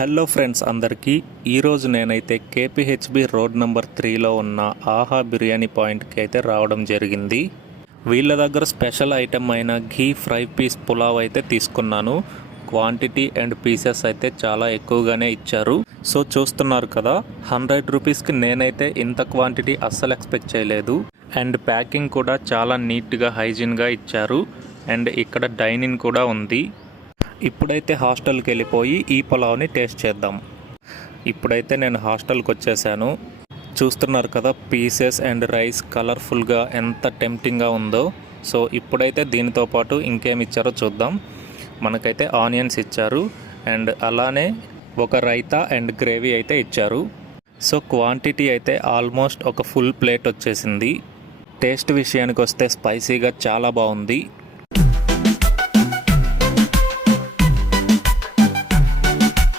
Hello friends అందరికీ ఈరోజు నేనైతే కేపీహెచ్బి రోడ్ నెంబర్ 3లో ఉన్న ఆహా బిర్యానీ పాయింట్కి అయితే రావడం జరిగింది. వీళ్ళ దగ్గర స్పెషల్ ఐటెం అయిన ఘీ ఫ్రై పీస్ పులావ్ అయితే తీసుకున్నాను. క్వాంటిటీ అండ్ పీసెస్ అయితే చాలా ఎక్కువగానే ఇచ్చారు. సో చూస్తున్నారు కదా, 100 రూపీస్కి నేనైతే ఇంత క్వాంటిటీ అస్సలు ఎక్స్పెక్ట్ చేయలేదు. అండ్ ప్యాకింగ్ కూడా చాలా నీట్గా హైజీన్గా ఇచ్చారు. అండ్ ఇక్కడ డైనింగ్ కూడా ఉంది. ఇప్పుడైతే హాస్టల్కి వెళ్ళిపోయి ఈ పులావ్ని టేస్ట్ చేద్దాం. ఇప్పుడైతే నేను హాస్టల్కి వచ్చేసాను. చూస్తున్నారు కదా, పీసెస్ అండ్ రైస్ కలర్ఫుల్గా ఎంత టెంప్టింగ్గా ఉందో. సో ఇప్పుడైతే దీనితో పాటు ఇంకేమి ఇచ్చారో చూద్దాం. మనకైతే ఆనియన్స్ ఇచ్చారు అండ్ అలానే ఒక రైతా అండ్ గ్రేవీ అయితే ఇచ్చారు. సో క్వాంటిటీ అయితే ఆల్మోస్ట్ ఒక ఫుల్ ప్లేట్ వచ్చేసింది. టేస్ట్ విషయానికి వస్తే స్పైసీగా చాలా బాగుంది.